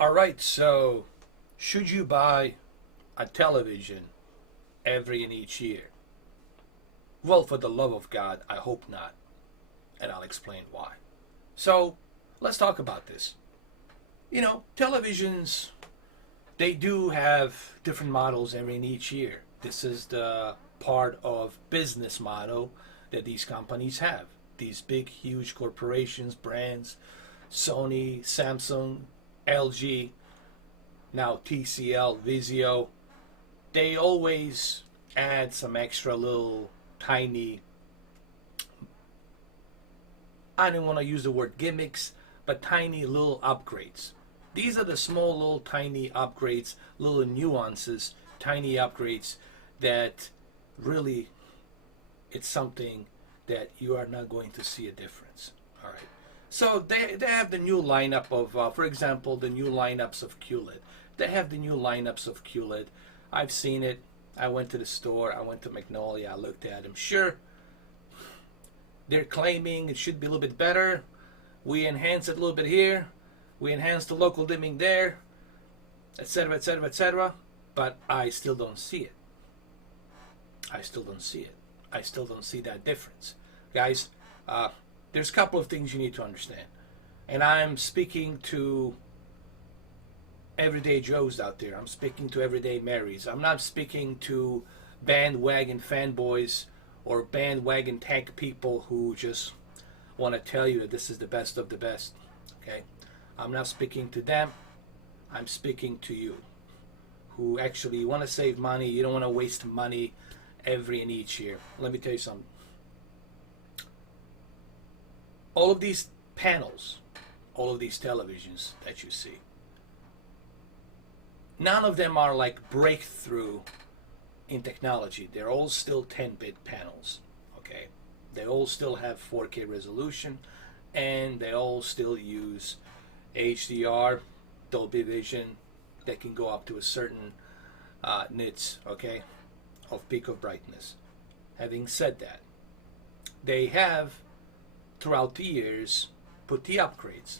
All right, so should you buy a television every and each year? Well, for the love of God, I hope not, and I'll explain why. So, let's talk about this. Televisions, they do have different models every and each year. This is the part of business model that these companies have. These big, huge corporations, brands, Sony, Samsung, LG, now TCL, Vizio, they always add some extra little tiny, I don't want to use the word gimmicks, but tiny little upgrades. These are the small little tiny upgrades, little nuances, tiny upgrades that really, it's something that you are not going to see a difference. All right. So they have the new lineup of, for example, the new lineups of QLED. They have the new lineups of QLED. I've seen it. I went to the store. I went to Magnolia. I looked at them. Sure, they're claiming it should be a little bit better. We enhance it a little bit here. We enhance the local dimming there, etc., etc., etc. But I still don't see it. I still don't see it. I still don't see that difference. Guys, there's a couple of things you need to understand. And I'm speaking to everyday Joes out there. I'm speaking to everyday Marys. I'm not speaking to bandwagon fanboys or bandwagon tech people who just want to tell you that this is the best of the best. Okay? I'm not speaking to them. I'm speaking to you who actually want to save money. You don't want to waste money every and each year. Let me tell you something. All of these panels, all of these televisions that you see, none of them are like breakthrough in technology. They're all still 10-bit panels, okay? They all still have 4K resolution, and they all still use HDR, Dolby Vision, that can go up to a certain nits, okay, of peak of brightness. Having said that, they have, throughout the years, put the upgrades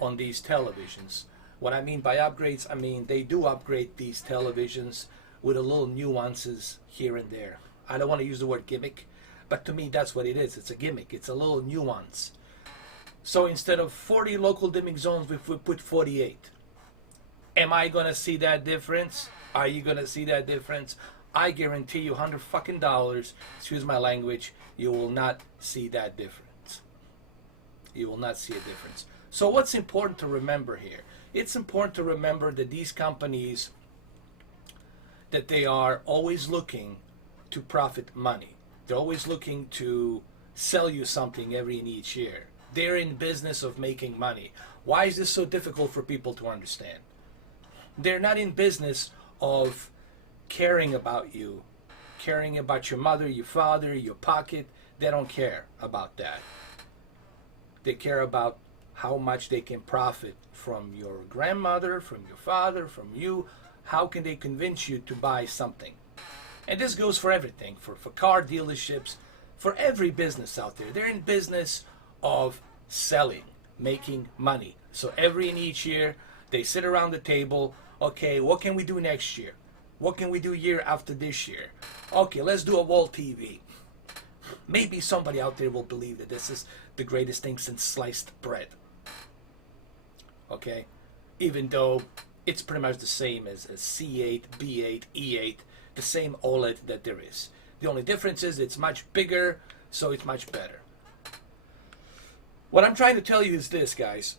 on these televisions. What I mean by upgrades, I mean they do upgrade these televisions with a little nuances here and there. I don't want to use the word gimmick, but to me that's what it is. It's a gimmick. It's a little nuance. So instead of 40 local dimming zones, we put 48. Am I going to see that difference? Are you going to see that difference? I guarantee you $100, excuse my language, you will not see that difference. You will not see a difference. So what's important to remember here? It's important to remember that these companies, that they are always looking to profit money. They're always looking to sell you something every and each year. They're in business of making money. Why is this so difficult for people to understand? They're not in business of caring about you, caring about your mother, your father, your pocket. They don't care about that. They care about how much they can profit from your grandmother, from your father, from you. How can they convince you to buy something? And this goes for everything, for car dealerships, for every business out there. They're in business of selling, making money. So every and each year, they sit around the table. Okay, what can we do next year? What can we do year after this year? Okay, let's do a wall TV. Maybe somebody out there will believe that this is the greatest thing since sliced bread. Okay? Even though it's pretty much the same as C8, B8, E8, the same OLED that there is. The only difference is it's much bigger, so it's much better. What I'm trying to tell you is this, guys.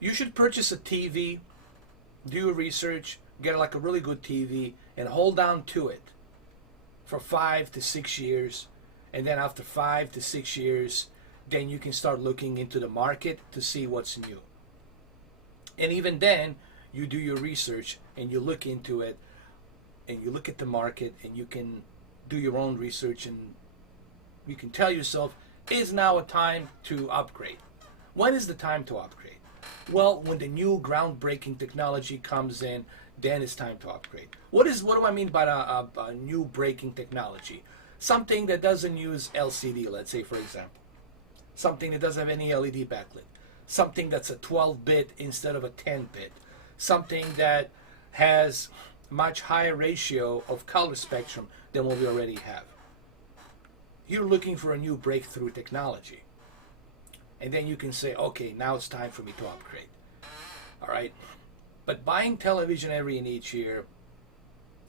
You should purchase a TV, do your research, get like a really good TV, and hold on to it for 5 to 6 years. And then after 5 to 6 years, then you can start looking into the market to see what's new. And even then, you do your research and you look into it and you look at the market and you can do your own research and you can tell yourself, is now a time to upgrade? When is the time to upgrade? Well, when the new groundbreaking technology comes in, then it's time to upgrade. What do I mean by a new breaking technology? Something that doesn't use LCD, let's say, for example. Something that doesn't have any LED backlit. something that's a 12-bit instead of a 10-bit, something that has much higher ratio of color spectrum than what we already have. You're looking for a new breakthrough technology. And then you can say, okay, now it's time for me to upgrade. All right? But buying television every and each year,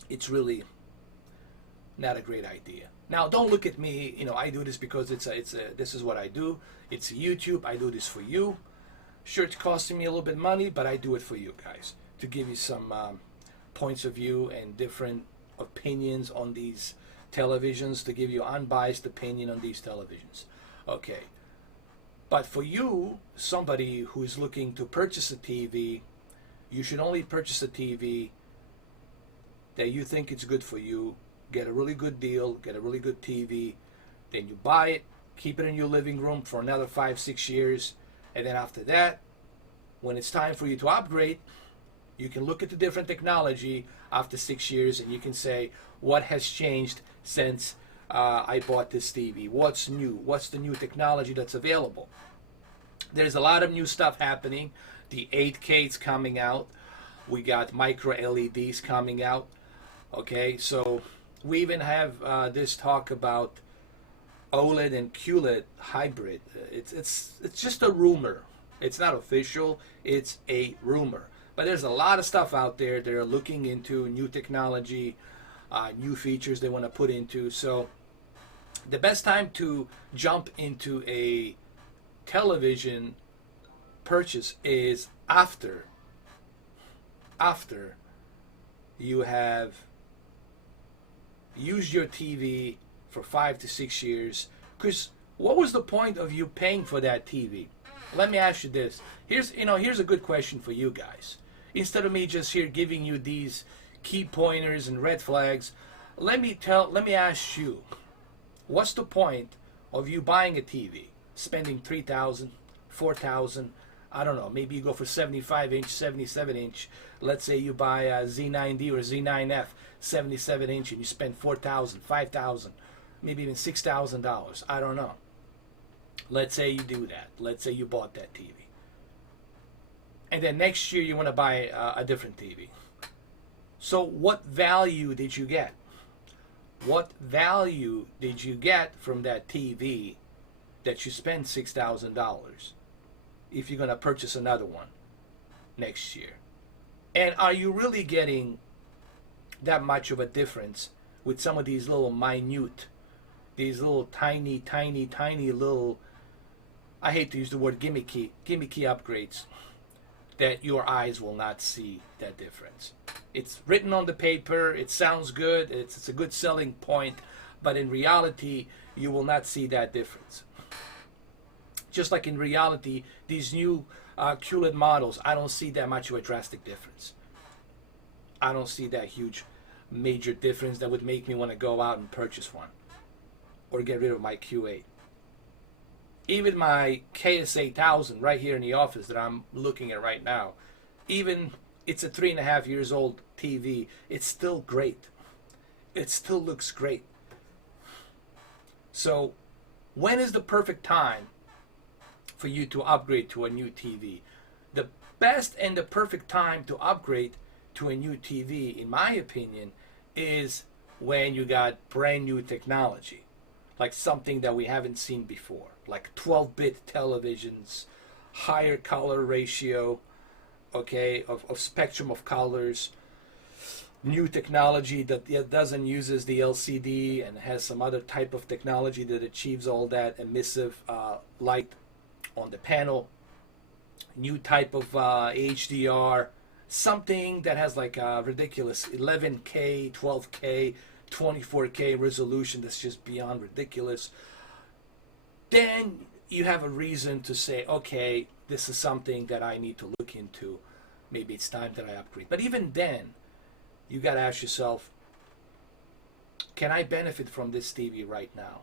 it's really not a great idea. Now, don't look at me. I do this because this is what I do. It's YouTube. I do this for you. Sure, it's costing me a little bit of money, but I do it for you guys to give you some points of view and different opinions on these televisions, to give you unbiased opinion on these televisions. Okay. But for you, somebody who is looking to purchase a TV, you should only purchase a TV that you think it's good for you. Get a really good deal, get a really good TV, then you buy it, keep it in your living room for another 5-6 years, and then after that, when it's time for you to upgrade, you can look at the different technology after 6 years and you can say, what has changed since I bought this TV? What's new? What's the new technology that's available? There's a lot of new stuff happening. The 8K is coming out. We got micro LEDs coming out. Okay, so we even have this talk about OLED and QLED hybrid. It's just a rumor. It's not official. It's a rumor. But there's a lot of stuff out there. They're looking into new technology, new features they want to put into. So the best time to jump into a television purchase is after you have used your TV for 5 to 6 years. Because what was the point of you paying for that TV? Let me ask you this. Here's a good question for you guys. Instead of me just here giving you these key pointers and red flags, let me ask you, what's the point of you buying a TV, spending $3,000, $4,000, I don't know, maybe you go for 75-inch, 77-inch. Let's say you buy a Z9D or Z9F, 77-inch, and you spend $4,000, $5,000, maybe even $6,000. I don't know. Let's say you do that. Let's say you bought that TV. And then next year you want to buy a different TV. So what value did you get? What value did you get from that TV that you spent $6,000 if you're going to purchase another one next year? And are you really getting that much of a difference with some of these little minute, these little tiny little, I hate to use the word gimmicky upgrades, that your eyes will not see that difference? It's written on the paper, it sounds good, it's a good selling point, but in reality, you will not see that difference. Just like in reality, these new QLED models, I don't see that much of a drastic difference. I don't see that huge, major difference that would make me want to go out and purchase one or get rid of my Q8. Even my KS8000 right here in the office that I'm looking at right now, even it's a 3.5 years old TV, it's still great. It still looks great. So when is the perfect time for you to upgrade to a new TV? The best and the perfect time to upgrade to a new TV, in my opinion, is when you got brand new technology, like something that we haven't seen before, like 12-bit televisions, higher color ratio, okay, of spectrum of colors, new technology that doesn't uses the LCD and has some other type of technology that achieves all that emissive light on the panel, new type of HDR, something that has like a ridiculous 11K, 12K, 24K resolution that's just beyond ridiculous. Then you have a reason to say, okay, this is something that I need to look into. Maybe it's time that I upgrade. But even then, you got to ask yourself, can I benefit from this TV right now?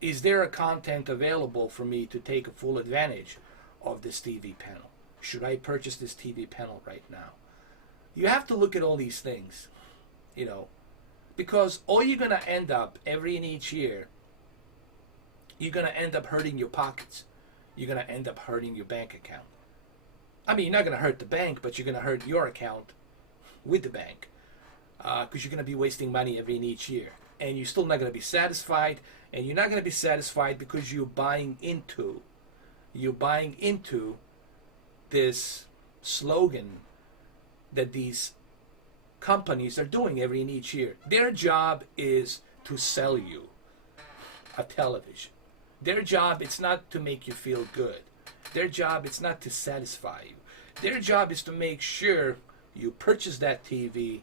Is there a content available for me to take a full advantage of this TV panel? Should I purchase this TV panel right now? You have to look at all these things, because all you're going to end up every and each year, you're going to end up hurting your pockets. you're going to end up hurting your bank account. I mean, you're not going to hurt the bank, but you're going to hurt your account with the bank, because you're going to be wasting money every and each year. And you're still not going to be satisfied. And you're not going to be satisfied because you're buying into this slogan that these companies are doing every and each year. Their job is to sell you a television. Their job is not to make you feel good. Their job is not to satisfy you. Their job is to make sure you purchase that TV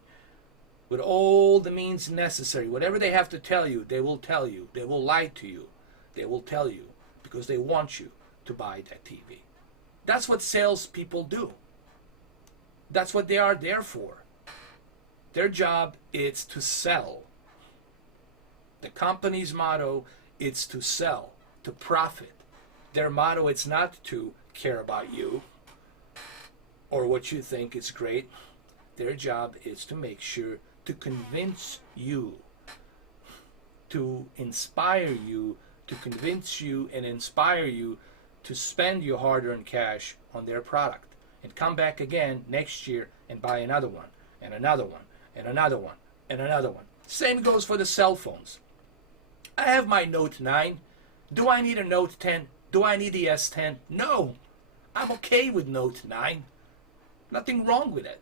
with all the means necessary. Whatever they have to tell you, they will tell you. They will lie to you. They will tell you because they want you to buy that TV. That's what salespeople do. That's what they are there for. Their job is to sell. The company's motto is to sell, to profit. Their motto is not to care about you or what you think is great. Their job is to make sure to convince you, to inspire you, to convince you and inspire you to spend your hard-earned cash on their product and come back again next year and buy another one and another one and another one and another one. Same goes for the cell phones. I have my Note 9. Do I need a Note 10? Do I need the S10? No. I'm okay with Note 9. Nothing wrong with it.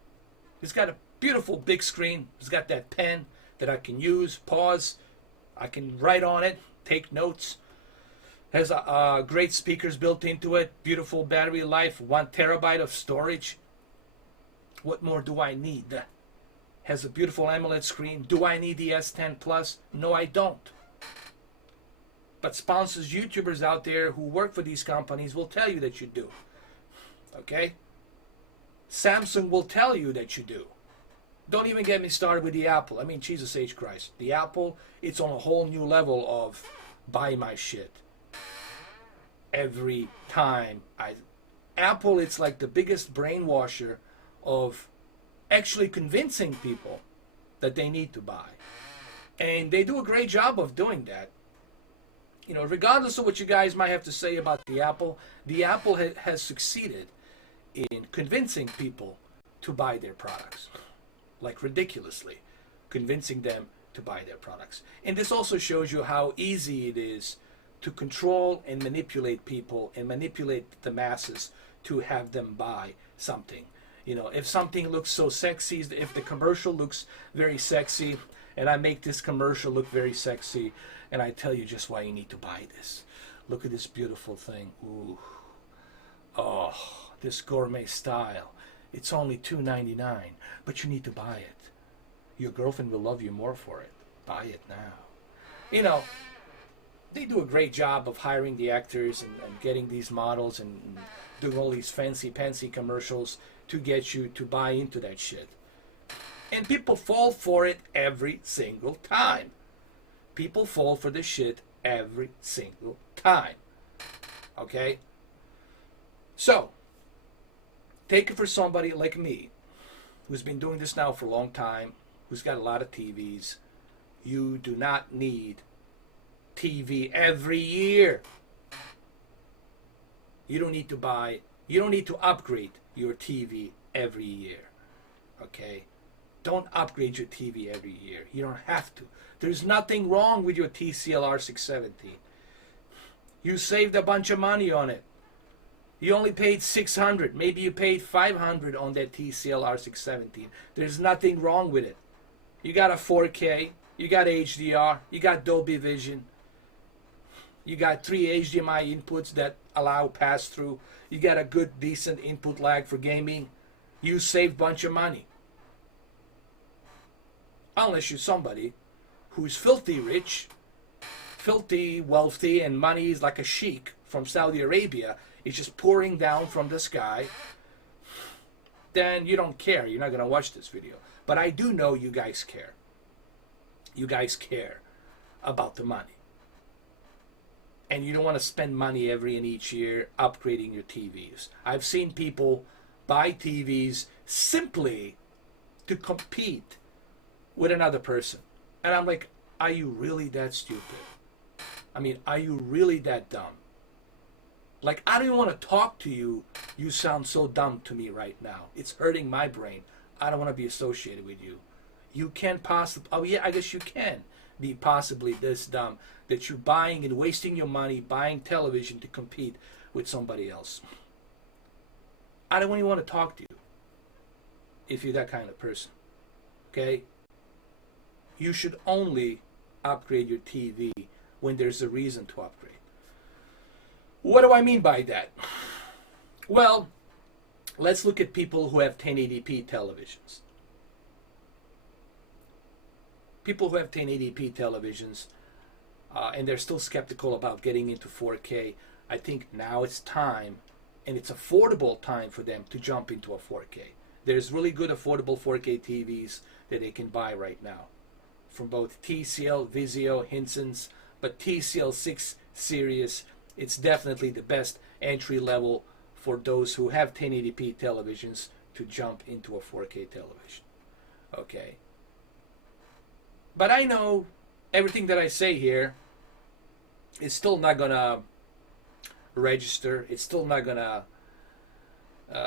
It's got a beautiful big screen. It's got that pen that I can use, pause. I can write on it, take notes. Has great speakers built into it, beautiful battery life, 1 terabyte of storage. What more do I need? Has a beautiful AMOLED screen. Do I need the S10 Plus? No, I don't. But sponsors, YouTubers out there who work for these companies will tell you that you do. Okay? Samsung will tell you that you do. Don't even get me started with the Apple. I mean, Jesus H. Christ. The Apple, it's on a whole new level of buy my shit. Every time Apple, it's like the biggest brainwasher of actually convincing people that they need to buy. And they do a great job of doing that. You know, regardless of what you guys might have to say about the Apple has succeeded in convincing people to buy their products. Like ridiculously convincing them to buy their products. And this also shows you how easy it is to control and manipulate people and manipulate the masses to have them buy something. You know, if something looks so sexy, if the commercial looks very sexy, and I make this commercial look very sexy, and I tell you just why you need to buy this. Look at this beautiful thing. Ooh. Oh, this gourmet style. It's only $2.99, but you need to buy it. Your girlfriend will love you more for it. Buy it now. You know, they do a great job of hiring the actors and getting these models and doing all these fancy commercials to get you to buy into that shit. And people fall for it every single time. People fall for this shit every single time. Okay? So, take it for somebody like me, who's been doing this now for a long time, who's got a lot of TVs. You do not need TV every year. You don't need to upgrade your TV every year. Okay? Don't upgrade your TV every year. You don't have to. There's nothing wrong with your TCL R670. You saved a bunch of money on it. You only paid $600. Maybe you paid $500 on that TCL R670. There's nothing wrong with it. You got a 4K. You got HDR. You got Dolby Vision. You got 3 HDMI inputs that allow pass-through. You got a good, decent input lag for gaming. You saved a bunch of money. Unless you're somebody who's filthy rich, filthy wealthy, and money is like a sheik from Saudi Arabia. It's just pouring down from the sky. Then you don't care. You're not going to watch this video. But I do know you guys care. You guys care about the money. And you don't want to spend money every and each year upgrading your TVs. I've seen people buy TVs simply to compete with another person. And I'm like, are you really that stupid? I mean, are you really that dumb? Like, I don't even want to talk to you. You sound so dumb to me right now. It's hurting my brain. I don't want to be associated with you. You can't possibly, oh yeah, I guess you can be possibly this dumb that you're buying and wasting your money buying television to compete with somebody else. I don't even want to talk to you if you're that kind of person. Okay? You should only upgrade your TV when there's a reason to upgrade. What do I mean by that? Well, let's look at people who have 1080p televisions. People who have 1080p televisions and they're still skeptical about getting into 4K, I think now it's time, and it's affordable time for them to jump into a 4K. There's really good affordable 4K TVs that they can buy right now from both TCL, Vizio, Hisense, but TCL 6 series, it's definitely the best entry level for those who have 1080p televisions to jump into a 4K television. Okay. But I know everything that I say here is still not gonna register. It's still not gonna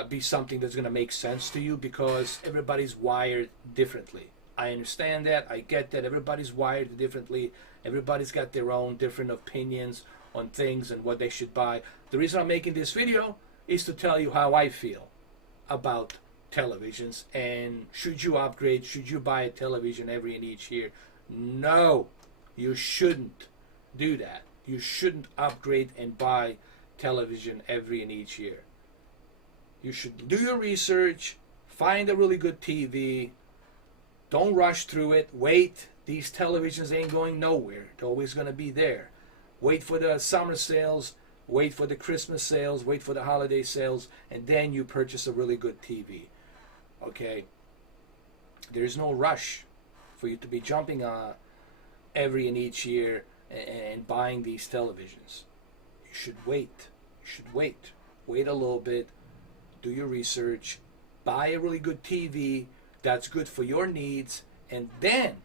be something that's gonna make sense to you because everybody's wired differently. I understand that. I get that. Everybody's wired differently. Everybody's got their own different opinions on things and what they should buy. The reason I'm making this video is to tell you how I feel about televisions and should you upgrade, should you buy a television every and each year? No, you shouldn't do that. You shouldn't upgrade and buy television every and each year. You should do your research, find a really good TV, don't rush through it, wait. These televisions ain't going nowhere. They're always going to be there. Wait for the summer sales, wait for the Christmas sales, wait for the holiday sales, and then you purchase a really good TV. Okay? There's no rush for you to be jumping every and each year and buying these televisions. You should wait. You should wait. Wait a little bit. Do your research. Buy a really good TV that's good for your needs, and then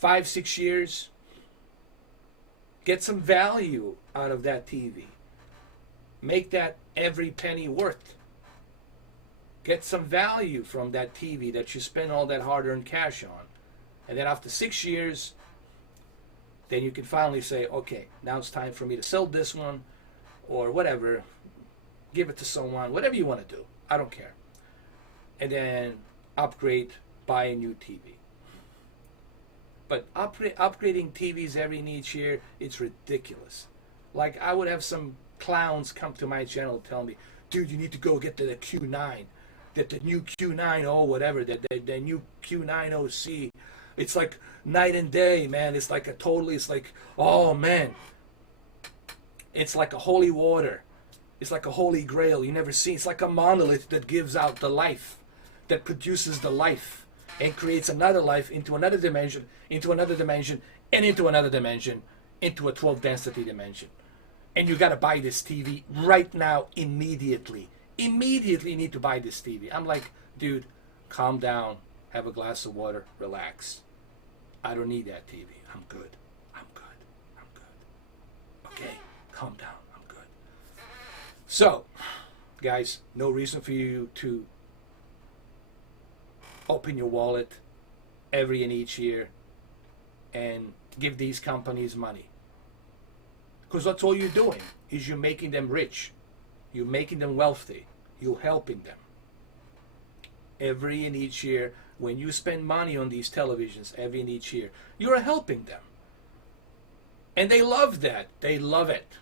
5-6 years, get some value out of that TV. Make that every penny worth. Get some value from that TV that you spend all that hard-earned cash on. And then after 6 years, then you can finally say, okay, now it's time for me to sell this one or whatever. Give it to someone, whatever you want to do. I don't care. And then upgrade, buy a new TV. But upgrading TVs every and each year, it's ridiculous. Like, I would have some clowns come to my channel and tell me, dude, you need to go get the Q9. That the new Q9O, whatever, the new Q9OC. It's like night and day, man. It's like it's like, oh, man. It's like a holy water. It's like a holy grail you never see. It's like a monolith that gives out the life, that produces the life. And creates another life into another dimension, into another dimension, and into another dimension, into a 12 density dimension. And you got to buy this TV right now, immediately. Immediately you need to buy this TV. I'm like, dude, calm down, have a glass of water, relax. I don't need that TV. I'm good. I'm good. I'm good. Okay, calm down. I'm good. So, guys, no reason for you to open your wallet every and each year and give these companies money. Because that's all you're doing, is you're making them rich. You're making them wealthy. You're helping them. Every and each year, when you spend money on these televisions, every and each year, you're helping them. And they love that. They love it.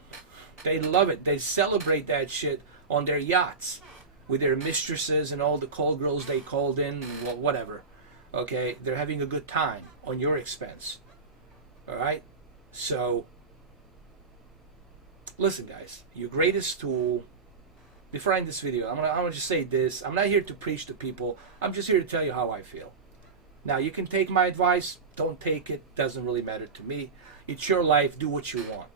They love it. They celebrate that shit on their yachts with their mistresses and all the call girls they called in, whatever. Okay? They're having a good time on your expense. Alright? So, listen, guys. Your greatest tool. Before I end this video, I'm gonna just say this. I'm not here to preach to people. I'm just here to tell you how I feel. Now, you can take my advice. Don't take it. Doesn't really matter to me. It's your life. Do what you want.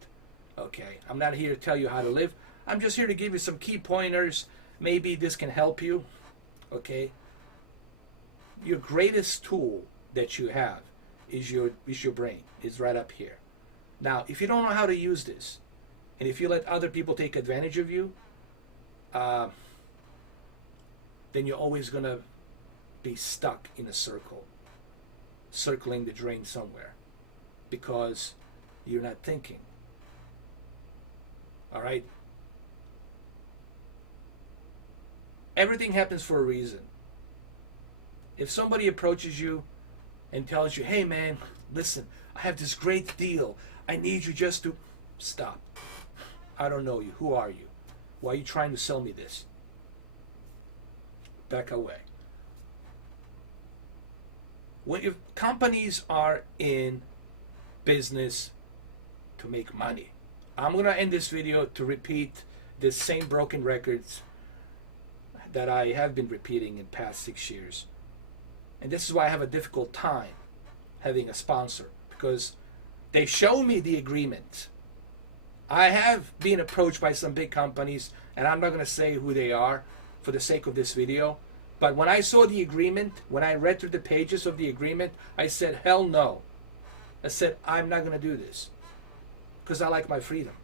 Okay? I'm not here to tell you how to live. I'm just here to give you some key pointers. Maybe this can help you. Okay? Your greatest tool that you have is your brain. It's right up here. Now, if you don't know how to use this, And if you let other people take advantage of you, then you're always going to be stuck in a circle, circling the drain somewhere, because you're not thinking. All right? Everything happens for a reason. If somebody approaches you and tells you, hey man, listen, I have this great deal. I need you just to stop. I don't know you. Who are you? Why are you trying to sell me this? Back away. When if companies are in business to make money, I'm going to end this video to repeat the same broken records that I have been repeating in past 6 years. And this is why I have a difficult time having a sponsor, because they show me the agreement. I have been approached by some big companies, and I'm not going to say who they are for the sake of this video. But when I saw the agreement, when I read through the pages of the agreement, I said, hell no. I said, I'm not going to do this, because I like my freedom.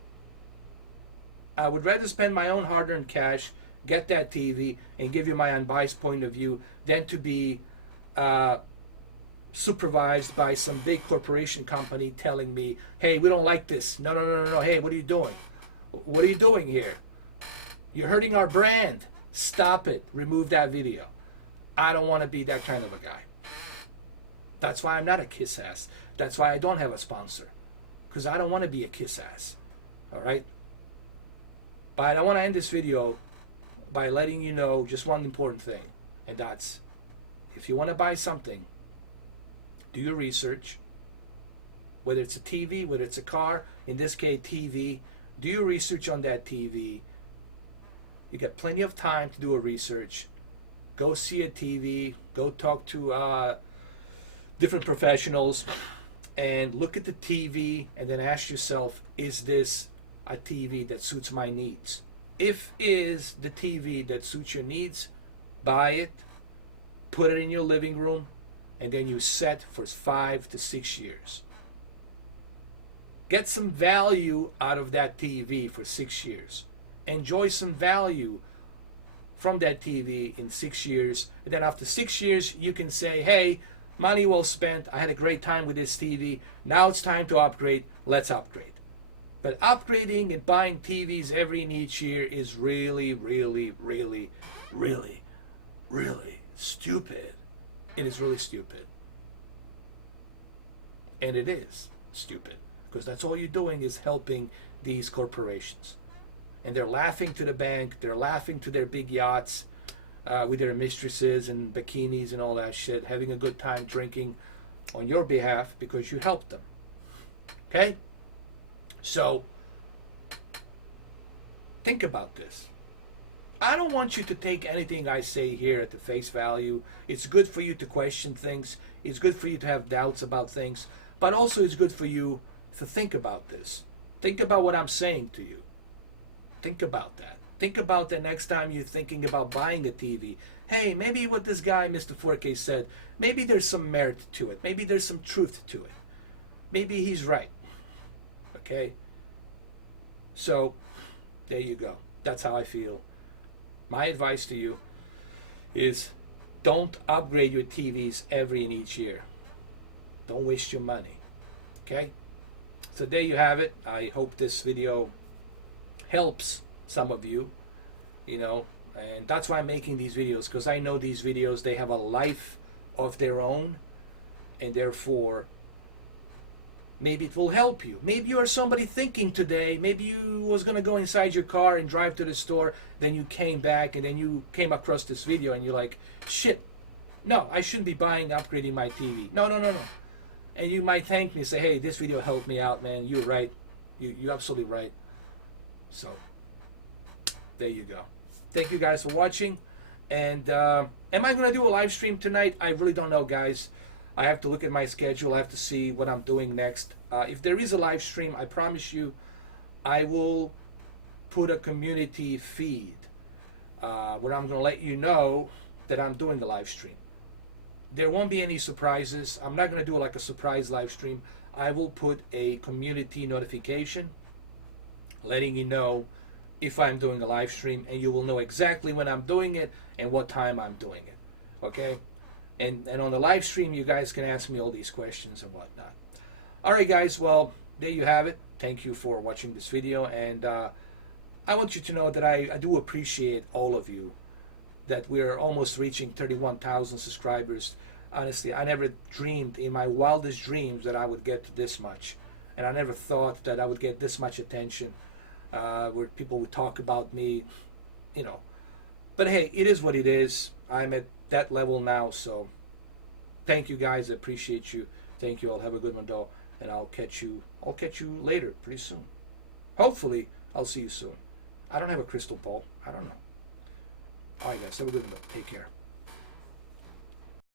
I would rather spend my own hard-earned cash, get that TV, and give you my unbiased point of view than to be supervised by some big corporation company telling me, hey, we don't like this. No, no, no, no, no. Hey, what are you doing? What are you doing here? You're hurting our brand. Stop it. Remove that video. I don't want to be that kind of a guy. That's why I'm not a kiss ass. That's why I don't have a sponsor, because I don't want to be a kiss ass. All right? But I want to end this video by letting you know just one important thing, and that's, if you want to buy something, do your research. Whether it's a TV, whether it's a car, in this case TV, do your research on that TV. You got plenty of time to do a research. Go see a TV, go talk to different professionals, and look at the TV, and then ask yourself, is this a TV that suits my needs? If is the TV that suits your needs, buy it, put it in your living room, and then you set for 5 to 6 years. Get some value out of that TV for 6 years. Enjoy some value from that TV in 6 years. And then after 6 years, you can say, hey, money well spent. I had a great time with this TV. Now it's time to upgrade. Let's upgrade. But upgrading and buying TVs every and each year is really, really, really, really, really stupid. It is really stupid. And it is stupid, because that's all you're doing is helping these corporations. And they're laughing to the bank. They're laughing to their big yachts with their mistresses and bikinis and all that shit, having a good time drinking on your behalf because you helped them. Okay? So, think about this. I don't want you to take anything I say here at the face value. It's good for you to question things. It's good for you to have doubts about things. But also it's good for you to think about this. Think about what I'm saying to you. Think about that. Think about the next time you're thinking about buying a TV. Hey, maybe what this guy, Mr. 4K, said, maybe there's some merit to it. Maybe there's some truth to it. Maybe he's right. Okay? So, there you go. That's how I feel. My advice to you is don't upgrade your TVs every and each year. Don't waste your money. Okay? So there you have it. I hope this video helps some of you, you know, and that's why I'm making these videos, because I know these videos, they have a life of their own, and therefore maybe it will help you. Maybe you are somebody thinking today, maybe you was going to go inside your car and drive to the store, then you came back and then you came across this video and you're like, shit, no, I shouldn't be upgrading my TV. No, no, no, no. And you might thank me and say, hey, this video helped me out, man. You're right. You're absolutely right. So, there you go. Thank you guys for watching. And am I going to do a live stream tonight? I really don't know, guys. I have to look at my schedule. I have to see what I'm doing next. If there is a live stream, I promise you, I will put a community feed where I'm going to let you know that I'm doing a live stream. There won't be any surprises. I'm not going to do like a surprise live stream. I will put a community notification letting you know if I'm doing a live stream, and you will know exactly when I'm doing it and what time I'm doing it. Okay? And on the live stream, you guys can ask me all these questions and whatnot. All right, guys. Well, there you have it. Thank you for watching this video, and I want you to know that I do appreciate all of you, that we're almost reaching 31,000 subscribers. Honestly, I never dreamed in my wildest dreams that I would get this much, and I never thought that I would get this much attention, where people would talk about me, you know. But hey, it is what it is. I'm at that level now, so thank you guys. I appreciate you. Thank you all. Have a good one, though, and I'll catch you later, pretty soon. Hopefully, I'll see you soon. I don't have a crystal ball. I don't know. All right, guys. Have a good one, though. Take care.